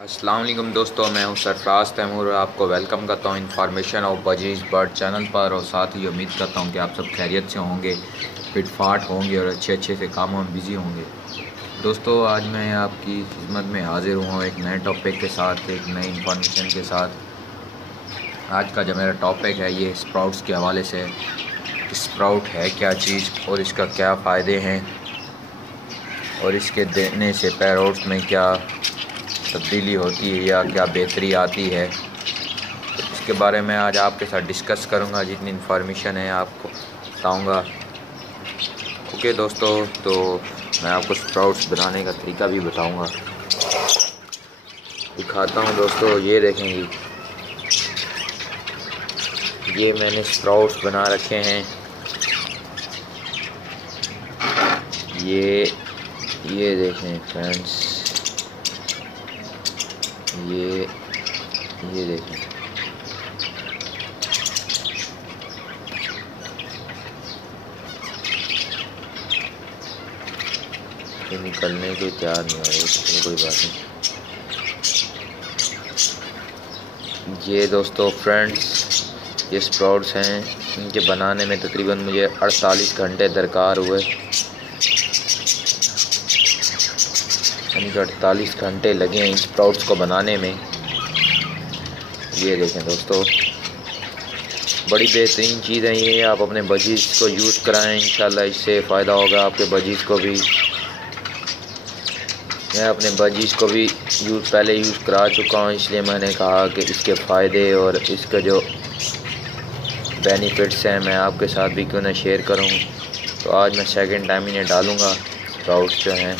अस्सलाम वालेकुम दोस्तों, मैं हूं सरफराज तैमूर और आपको वेलकम करता हूं information of budgies bird channel पर। और साथ ही उम्मीद करता हूं कि आप सब खैरियत से होंगे, फिटफाट होंगे और अच्छे से कामों में बिज़ी होंगे। दोस्तों, आज मैं आपकी खिदमत में हाज़िर हुआ हूँ एक नए टॉपिक के साथ, एक नई इन्फॉर्मेशन के साथ। आज का जो मेरा टॉपिक है ये स्प्राउट्स के हवाले से है। स्प्राउट है क्या चीज़ और इसका क्या फ़ायदे हैं और इसके देने से पैरोट्स में क्या तब्दीली होती है या क्या बेहतरी आती है, तो इसके बारे में आज आपके साथ डिस्कस करूंगा। जितनी इन्फॉर्मेशन है आपको बताऊंगा। ओके दोस्तों, तो मैं आपको स्प्राउट्स बनाने का तरीका भी बताऊंगा, दिखाता हूं। दोस्तों ये देखेंगे, ये मैंने स्प्राउट्स बना रखे हैं। ये देखें फ्रेंड्स, ये देखें, ये निकलने के तैयार नहीं हो रही, तो कोई बात नहीं। ये दोस्तों फ्रेंड्स, ये स्प्राउट्स हैं। इनके बनाने में तकरीबन मुझे 48 घंटे दरकार हुए, यानी कि 48 घंटे लगे हैं इन स्प्राउट्स को बनाने में। ये देखें दोस्तों, बड़ी बेहतरीन चीज़ है ये। आप अपने बजीज़ को यूज़ कराएं, इंशाल्लाह इससे फ़ायदा होगा आपके बजीज़ को भी। मैं अपने बजीज़ को भी पहले यूज़ करा चुका हूँ, इसलिए मैंने कहा कि इसके फ़ायदे और इसके जो बेनिफिट्स हैं मैं आपके साथ भी क्यों ना शेयर करूँ। तो आज मैं सेकंड टाइम इन्हें डालूँगा। स्प्राउट्स जो हैं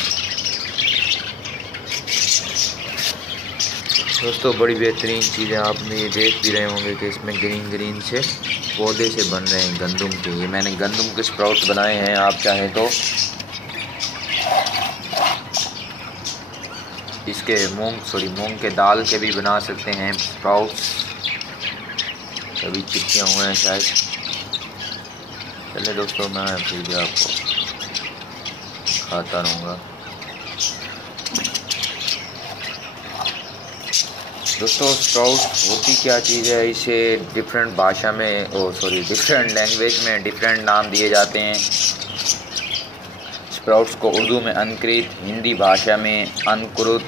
दोस्तों, बड़ी बेहतरीन चीज़ें, आपने ये देख भी रहे होंगे कि इसमें ग्रीन से पौधे से बन रहे हैं गंदम के। ये मैंने गंदम के स्प्राउट्स बनाए हैं। आप चाहें तो इसके मूंग के दाल के भी बना सकते हैं स्प्राउट्स। अभी चिपके हुए हैं शायद। चलिए दोस्तों, मैं वीडियो आपको दिखाता रहूँगा। दोस्तों, स्प्राउट होती क्या चीज़ है, इसे डिफरेंट भाषा में डिफरेंट लैंग्वेज में डिफरेंट नाम दिए जाते हैं। स्प्राउट्स को उर्दू में अंकुरित, हिंदी भाषा में अंकुरित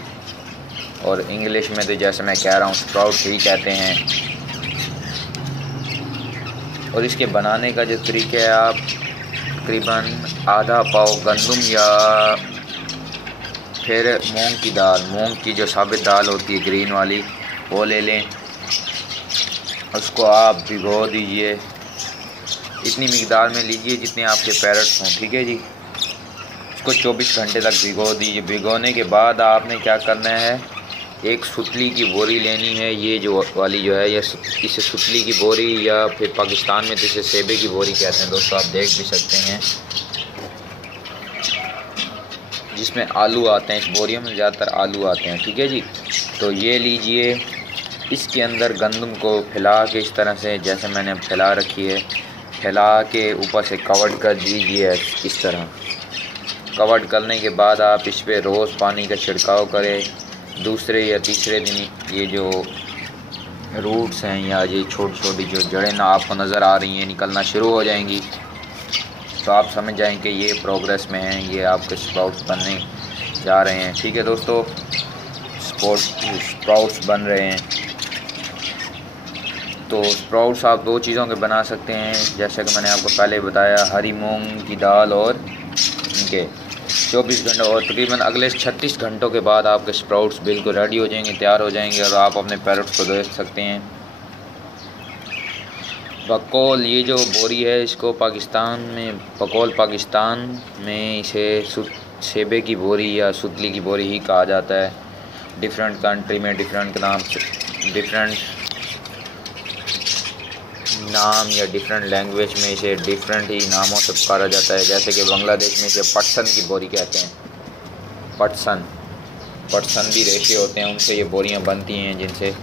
और इंग्लिश में तो जैसे मैं कह रहा हूँ स्प्राउट ही कहते हैं। और इसके बनाने का जो तरीका है, आप तकरीबन आधा पाव गंदम या फिर मूंग की जो साबित दाल होती है ग्रीन वाली, वो ले लें। उसको आप भिगो दीजिए, इतनी मिकदार में लीजिए जितने आपके पैरेट्स हों, ठीक है जी। इसको 24 घंटे तक भिगो दीजिए। भिगोने के बाद आपने क्या करना है, एक सुतली की बोरी लेनी है। ये जो वाली जो है, ये इसे सुतली की बोरी या फिर पाकिस्तान में तो इसे सेबे की बोरी कहते हैं दोस्तों, आप देख भी सकते हैं, जिसमें आलू आते हैं। इस बोरियों में ज़्यादातर आलू आते हैं, ठीक है जी। तो ये लीजिए, इसके अंदर गंदम को फैला के इस तरह से, जैसे मैंने फैला रखी है, फैला के ऊपर से कवर कर दीजिए। इस तरह कवर करने के बाद आप इस पर रोज़ पानी का छिड़काव करें। दूसरे या तीसरे दिन ये जो रूट्स हैं या ये छोटी छोटी जो जड़ें ना आपको नज़र आ रही हैं निकलना शुरू हो जाएंगी, तो आप समझ जाएं कि ये प्रोग्रेस में हैं, ये आपके स्प्राउट्स बनने जा रहे हैं, ठीक है दोस्तों। स्प्राउट्स बन रहे हैं। तो स्प्राउट्स आप दो चीज़ों के बना सकते हैं, जैसे कि मैंने आपको पहले बताया, हरी मूंग की दाल और इनके 24 घंटे और तकरीबन अगले 36 घंटों के बाद आपके स्प्राउट्स बिल्कुल रेडी हो जाएंगे, तैयार हो जाएंगे और आप अपने पैरेट्स को देख सकते हैं। बकौल, ये जो बोरी है इसको पाकिस्तान में इसे सेबे की बोरी या सुतली की बोरी ही कहा जाता है। डिफरेंट कंट्री में डिफरेंट नाम या डिफरेंट लैंग्वेज में इसे डिफरेंट ही नामों से पुकारा जाता है। जैसे कि बांग्लादेश में इसे पटसन की बोरी कहते हैं। पटसन भी रेशे होते हैं, उनसे ये बोरियां बनती हैं जिनसे।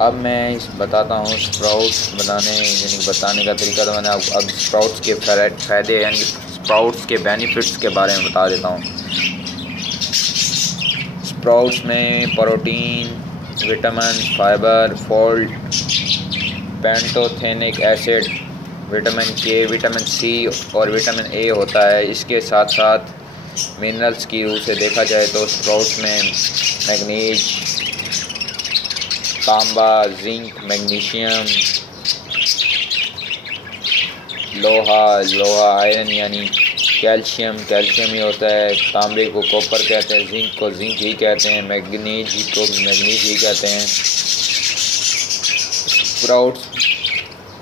अब मैं बताता हूँ स्प्राउट्स बताने का तरीका। तो मैंने अब स्प्राउट्स के फ़ायदे यानी स्प्राउट्स के बेनिफिट्स के बारे में बता देता हूँ। स्प्राउट्स में protein, vitamin, fibre, fault, pantothenic acid, vitamin के, विटामिन सी और विटामिन ए होता है। इसके साथ साथ मिनरल्स की रूप से देखा जाए तो स्प्राउट्स में मैग्नीज, तांबा, जिंक, मैग्नीशियम, लोहा आयरन यानी कैल्शियम ही होता है। तांबे को कॉपर कहते हैं, जिंक को जिंक ही कहते हैं, मैग्नीज को मैग्नीज ही कहते हैं।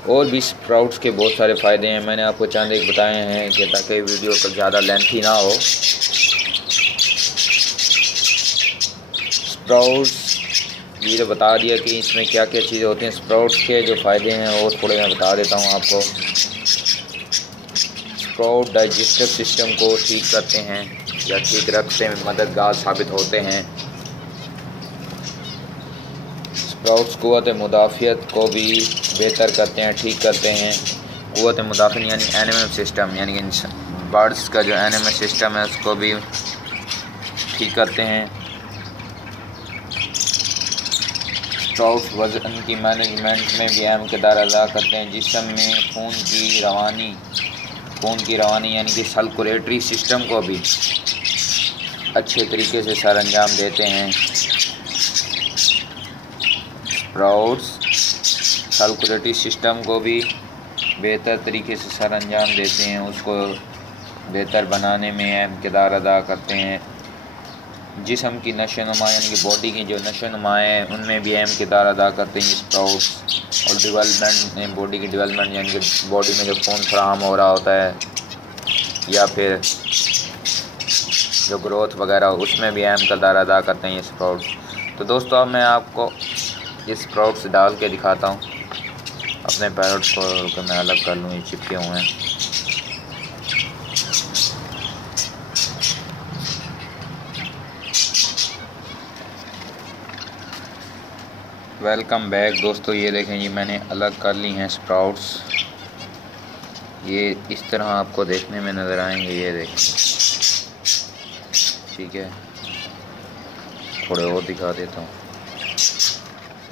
और भी स्प्राउट्स के बहुत सारे फ़ायदे हैं, मैंने आपको चंद एक बताए हैं कि ताकि वीडियो को ज़्यादा लेंथी ना हो। स्प्राउट्स ये तो बता दिया कि इसमें क्या क्या चीज़ें होती हैं। स्प्राउट्स के जो फ़ायदे हैं वो थोड़े मैं बता देता हूँ आपको। स्प्राउट डाइजेस्टिव सिस्टम को ठीक करते हैं या ठीक रखने में मददगार साबित होते हैं। स्प्राउट्स क़ुव्वत मुदाफ़ियत को भी बेहतर करते हैं, ठीक करते हैं। क़ुव्वत मुदाफ़ियत यानी एनिमल सिस्टम, यानी बर्ड्स का जो एनिमल सिस्टम है उसको भी ठीक करते हैं। स्प्राउट्स वज़न की मैनेजमेंट में भी अहम किरदार अदा करते हैं। जिस्म में खून की रवानी यानी कि सर्कुलेटरी सिस्टम को भी अच्छे तरीके से सरअंजाम देते हैं। स्प्राउट्स सर्कुलेटरी सिस्टम को भी बेहतर तरीके से सरअंजाम देते हैं, उसको बेहतर बनाने में अहम किरदार अदा करते हैं। जिस्म की नशोनुमा यानी कि बॉडी की जो नशोनुमा है उनमें भी अहम किरदार अदा करते हैं स्प्राउट्स। और डेवलपमेंट में, बॉडी की डेवलपमेंट यानी कि बॉडी में जो खून फराहम हो रहा होता है या फिर जो ग्रोथ वगैरह उसमें भी अहम किरदार अदा करते हैं ये स्प्राउट्स। तो दोस्तों अब मैं आपको ये स्प्राउट्स डाल के दिखाता हूँ। अपने पैरोट्स को मैं अलग कर लूँ, ये चिपके हुए हैं। वेलकम बैक दोस्तों। ये देखें, ये मैंने अलग कर ली हैं स्प्राउट्स। ये इस तरह आपको देखने में नज़र आएंगे, ये देखें, ठीक है। थोड़े और दिखा देता हूँ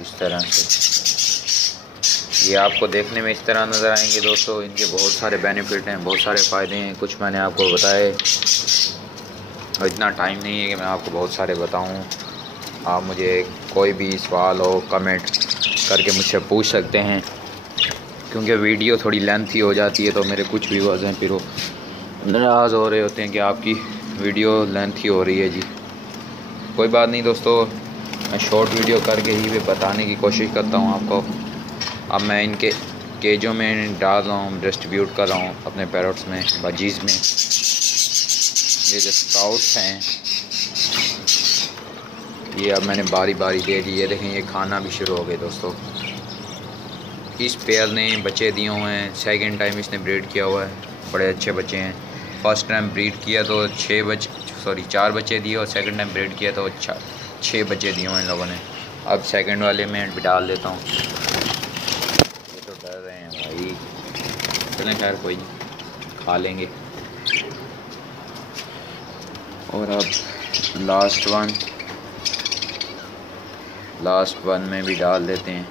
इस तरह से। ये आपको देखने में इस तरह नज़र आएंगे दोस्तों। इनके बहुत सारे बेनिफिट हैं, बहुत सारे फ़ायदे हैं, कुछ मैंने आपको बताए और इतना टाइम नहीं है कि मैं आपको बहुत सारे बताऊँ। आप मुझे कोई भी सवाल हो कमेंट करके मुझसे पूछ सकते हैं, क्योंकि वीडियो थोड़ी लेंथी हो जाती है तो मेरे कुछ व्यूअर्स हैं फिर वो नाराज़ हो रहे होते हैं कि आपकी वीडियो लेंथी हो रही है जी। कोई बात नहीं दोस्तों, मैं शॉर्ट वीडियो करके ही भी बताने की कोशिश करता हूँ आपको। अब मैं इनके केजों में डाल रहा हूँ, डिस्ट्रीब्यूट कर रहा हूँ अपने पैरोट्स में, बजीज़ में। ये जो स्प्राउट्स हैं ये अब मैंने बारी बारी दे दी। ये देखें, ये खाना भी शुरू हो गए दोस्तों। इस पेयर ने बच्चे दिए हुए हैं, सेकंड टाइम इसने ब्रीड किया हुआ है। बड़े अच्छे बच्चे हैं। फर्स्ट टाइम ब्रीड किया तो 4 बच्चे दिए और सेकंड टाइम ब्रीड किया तो 6 बच्चे दिए हुए इन लोगों ने। अब सेकंड वाले में भी डाल देता हूँ। ये तो डर रहे हैं भाई, चलें खैर कोई नहीं, खा लेंगे। और अब लास्ट वन में भी डाल देते हैं।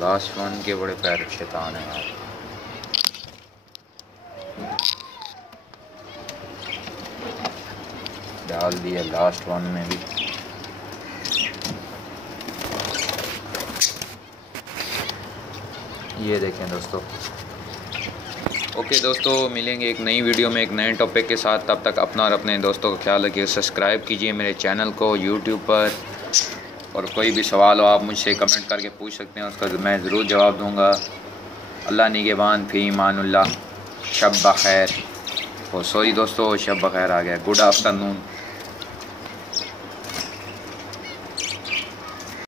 लास्ट वन के बड़े पैर शैतान हैं यार। डाल दिया लास्ट वन में भी। ये देखें दोस्तों। ओके दोस्तों, मिलेंगे एक नई वीडियो में एक नए टॉपिक के साथ। तब तक अपना और अपने दोस्तों का ख्याल रखिए। सब्सक्राइब कीजिए मेरे चैनल को यूट्यूब पर, और कोई भी सवाल हो आप मुझसे कमेंट करके पूछ सकते हैं, उसका मैं ज़रूर जवाब दूंगा। अल्लाह निगहबान, फ़ी ईमानुल्लाह, शब बखैर। सॉरी दोस्तों, शब बखैर आ गया, गुड आफ्टरनून।